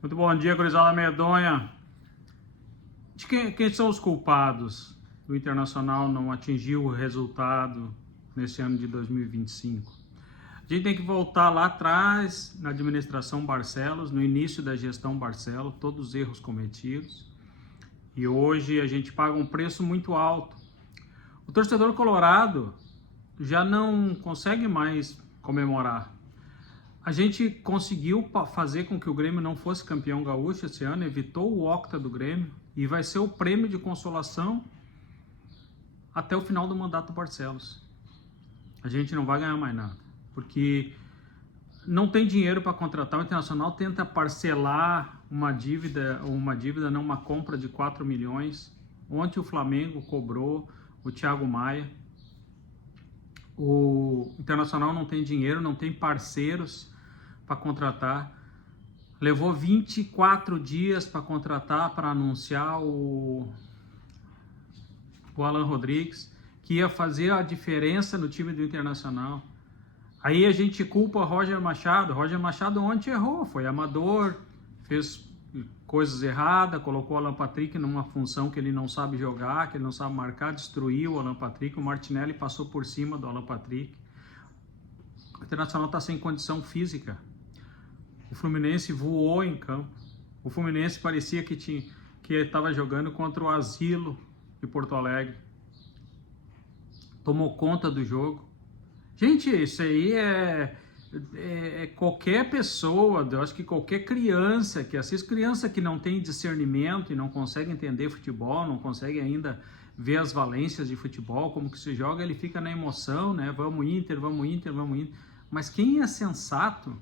Muito bom dia, gurizada medonha. De quem são os culpados do Internacional não atingir o resultado nesse ano de 2025? A gente tem que voltar lá atrás, na administração Barcelos, no início da gestão Barcelos, todos os erros cometidos. E hoje a gente paga um preço muito alto. O torcedor colorado já não consegue mais comemorar. A gente conseguiu fazer com que o Grêmio não fosse campeão gaúcho esse ano, evitou o octa do Grêmio e vai ser o prêmio de consolação até o final do mandato do Barcelos. A gente não vai ganhar mais nada, porque não tem dinheiro para contratar. O Internacional tenta parcelar uma dívida, não, uma compra de 4 milhões. Ontem o Flamengo cobrou o Thiago Maia. O Internacional não tem dinheiro, não tem parceiros para contratar. Levou 24 dias para contratar, para anunciar o Alan Rodrigues, que ia fazer a diferença no time do Internacional. Aí a gente culpa o Roger Machado. Roger Machado ontem errou, foi amador, fez coisas erradas, colocou o Alan Patrick numa função que ele não sabe jogar, que ele não sabe marcar, destruiu o Alan Patrick. O Martinelli passou por cima do Alan Patrick. O Internacional está sem condição física. O Fluminense voou em campo. O Fluminense parecia que estava jogando contra o Asilo de Porto Alegre. Tomou conta do jogo. Gente, isso aí é qualquer pessoa, eu acho que qualquer criança que assiste, criança que não tem discernimento e não consegue entender futebol, não consegue ainda ver as valências de futebol, como que se joga, ele fica na emoção, né? Vamos Inter, vamos Inter, vamos Inter. Mas quem é sensato,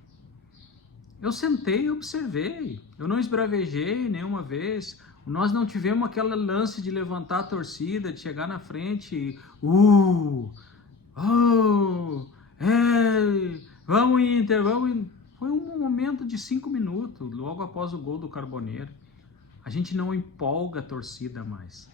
eu sentei e observei, eu não esbravejei nenhuma vez. Nós não tivemos aquele lance de levantar a torcida, de chegar na frente e vamos Inter, vamos Inter. Foi um momento de 5 minutos, logo após o gol do Carboneiro. A gente não empolga a torcida mais.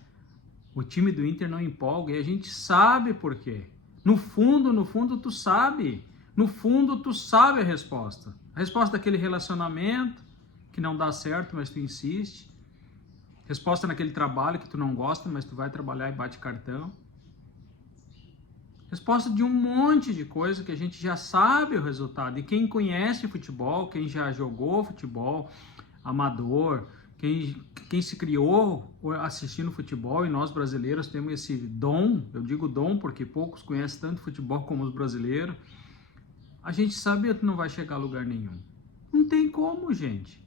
O time do Inter não empolga e a gente sabe por quê. No fundo tu sabe. No fundo tu sabe a resposta. A resposta daquele relacionamento que não dá certo, mas tu insiste. Resposta naquele trabalho que tu não gosta, mas tu vai trabalhar e bate cartão. Resposta de um monte de coisa que a gente já sabe o resultado. E quem conhece futebol, quem já jogou futebol amador, quem se criou assistindo futebol, e nós brasileiros temos esse dom, eu digo dom porque poucos conhecem tanto futebol como os brasileiros, a gente sabe que não vai chegar a lugar nenhum. Não tem como, gente.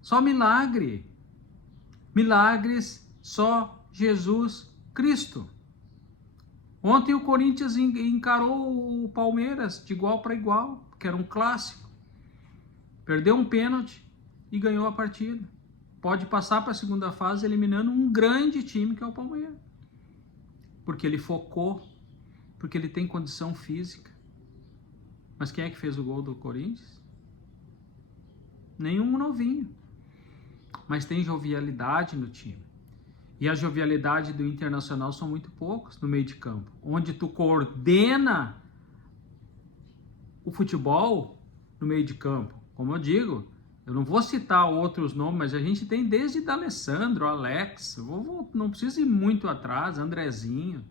Só milagre. Milagres, só Jesus Cristo. Ontem o Corinthians encarou o Palmeiras de igual para igual, que era um clássico. Perdeu um pênalti e ganhou a partida. Pode passar para a segunda fase eliminando um grande time que é o Palmeiras. Porque ele focou, porque ele tem condição física. Mas quem é que fez o gol do Corinthians? Nenhum novinho. Mas tem jovialidade no time. E a jovialidade do Internacional são muito poucos no meio de campo. Onde tu coordena o futebol no meio de campo. Como eu digo, eu não vou citar outros nomes, mas a gente tem desde D'Alessandro, Alex, não preciso ir muito atrás, Andrezinho.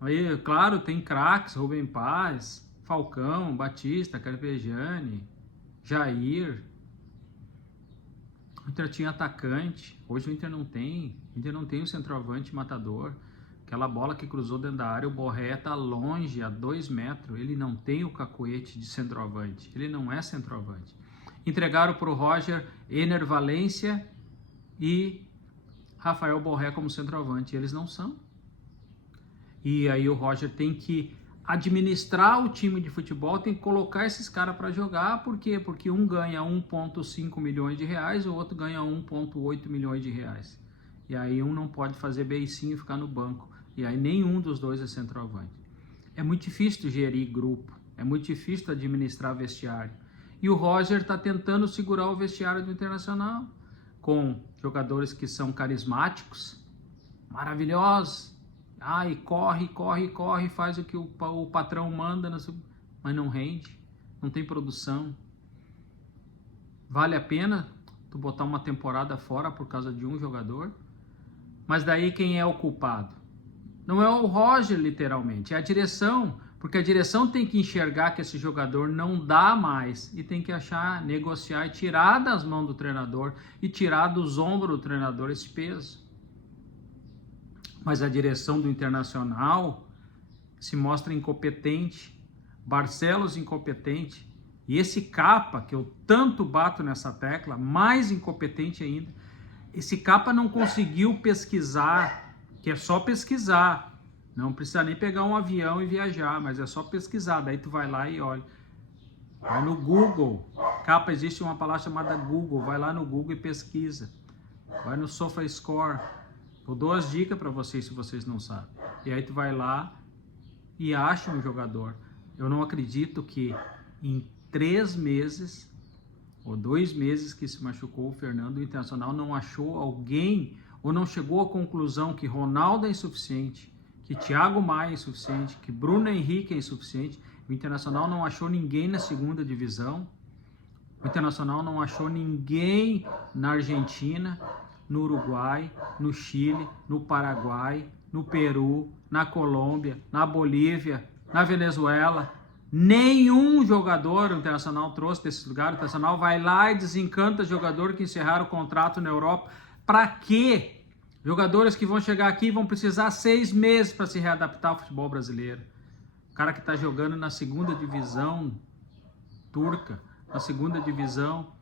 Aí, claro, tem craques, Rubem Paz, Falcão, Batista, Carpegiani, Jair. O Inter tinha atacante, hoje o Inter não tem. O Inter não tem um centroavante matador. Aquela bola que cruzou dentro da área, o Borré está longe, a 2 metros. Ele não tem o cacuete de centroavante. Ele não é centroavante. Entregaram para o Roger Ener Valencia e Rafael Borré como centroavante. Eles não são. E aí o Roger tem que administrar o time de futebol, tem que colocar esses caras para jogar. Por quê? Porque um ganha 1,5 milhões de reais, o outro ganha 1,8 milhões de reais. E aí um não pode fazer beicinho e ficar no banco. E aí nenhum dos dois é centroavante. É muito difícil gerir grupo, é muito difícil administrar vestiário. E o Roger está tentando segurar o vestiário do Internacional com jogadores que são carismáticos, maravilhosos. E corre, faz o que o patrão manda, mas não rende, não tem produção, Vale a pena tu botar uma temporada fora por causa de um jogador? Mas daí quem é o culpado? Não é o Roger, literalmente, é a direção. Porque a direção tem que enxergar que esse jogador não dá mais e tem que achar, negociar e tirar das mãos do treinador e tirar dos ombros do treinador esse peso. Mas a direção do Internacional se mostra incompetente, Barcelos incompetente, e esse Capa, que eu tanto bato nessa tecla, mais incompetente ainda, esse Capa não conseguiu pesquisar, que é só pesquisar, não precisa nem pegar um avião e viajar, mas é só pesquisar, daí tu vai lá e olha, vai no Google, Capa, existe uma palavra chamada Google, vai lá no Google e pesquisa, vai no SofaScore, eu dou as dicas para vocês se vocês não sabem, e aí tu vai lá e acha um jogador. Eu não acredito que em 3 meses ou 2 meses que se machucou o Fernando, o Internacional não achou alguém ou não chegou à conclusão que Ronaldo é insuficiente, que Thiago Maia é insuficiente, que Bruno Henrique é insuficiente. O Internacional não achou ninguém na segunda divisão, o Internacional não achou ninguém na Argentina, no Uruguai, no Chile, no Paraguai, no Peru, na Colômbia, na Bolívia, na Venezuela. Nenhum jogador o Internacional trouxe desse lugar. O Internacional vai lá e desencanta jogador que encerraram o contrato na Europa. Para quê? Jogadores que vão chegar aqui vão precisar 6 meses para se readaptar ao futebol brasileiro. O cara que está jogando na segunda divisão turca, na segunda divisão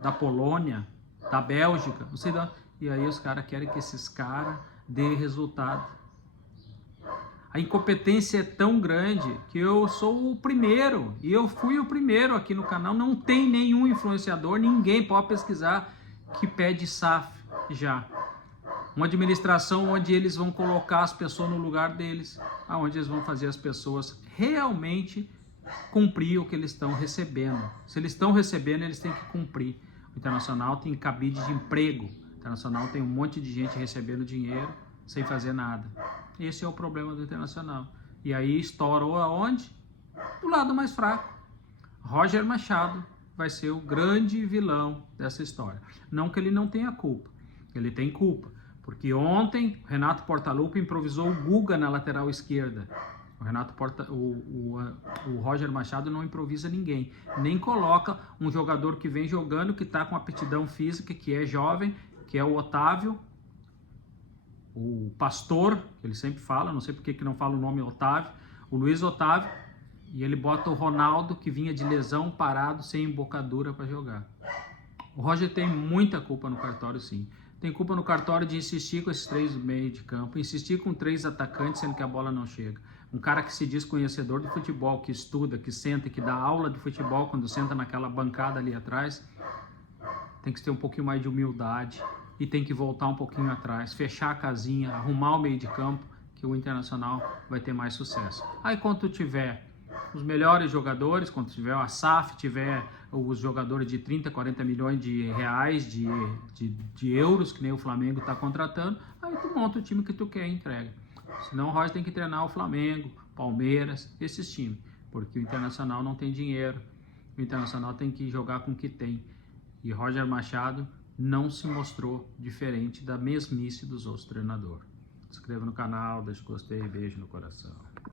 da Polônia, da Bélgica, não sei de onde. E aí os caras querem que esses caras dêem resultado. A incompetência é tão grande que eu sou o primeiro, e eu fui o primeiro aqui no canal, não tem nenhum influenciador, ninguém pode pesquisar, que pede SAF já. Uma administração onde eles vão colocar as pessoas no lugar deles, onde eles vão fazer as pessoas realmente cumprir o que eles estão recebendo. Se eles estão recebendo, eles têm que cumprir. O Internacional tem cabide de emprego, o Internacional tem um monte de gente recebendo dinheiro sem fazer nada. Esse é o problema do Internacional. E aí estourou aonde? Do lado mais fraco. Roger Machado vai ser o grande vilão dessa história. Não que ele não tenha culpa, ele tem culpa. Porque ontem Renato Portaluppi improvisou o Guga na lateral esquerda. O Roger Machado não improvisa ninguém. Nem coloca um jogador que vem jogando, que está com aptidão física, que é jovem, que é o Otávio, o Pastor, que ele sempre fala, não sei por que não fala o nome Otávio, o Luiz Otávio, e ele bota o Ronaldo, que vinha de lesão, parado, sem embocadura para jogar. O Roger tem muita culpa no cartório, sim. Tem culpa no cartório de insistir com esses 3 do meio de campo, insistir com 3 atacantes, sendo que a bola não chega. Um cara que se diz conhecedor de futebol, que estuda, que senta, que dá aula de futebol quando senta naquela bancada ali atrás, tem que ter um pouquinho mais de humildade e tem que voltar um pouquinho atrás, fechar a casinha, arrumar o meio de campo, que o Internacional vai ter mais sucesso. Aí quando tu tiver os melhores jogadores, quando tiver a SAF, tiver os jogadores de 30, 40 milhões de reais, de euros, que nem o Flamengo está contratando, aí tu monta o time que tu quer e entrega. Senão o Roger tem que treinar o Flamengo, Palmeiras, esses times, porque o Internacional não tem dinheiro, o Internacional tem que jogar com o que tem. E Roger Machado não se mostrou diferente da mesmice dos outros treinadores. Se inscreva no canal, deixa o gostei, beijo no coração.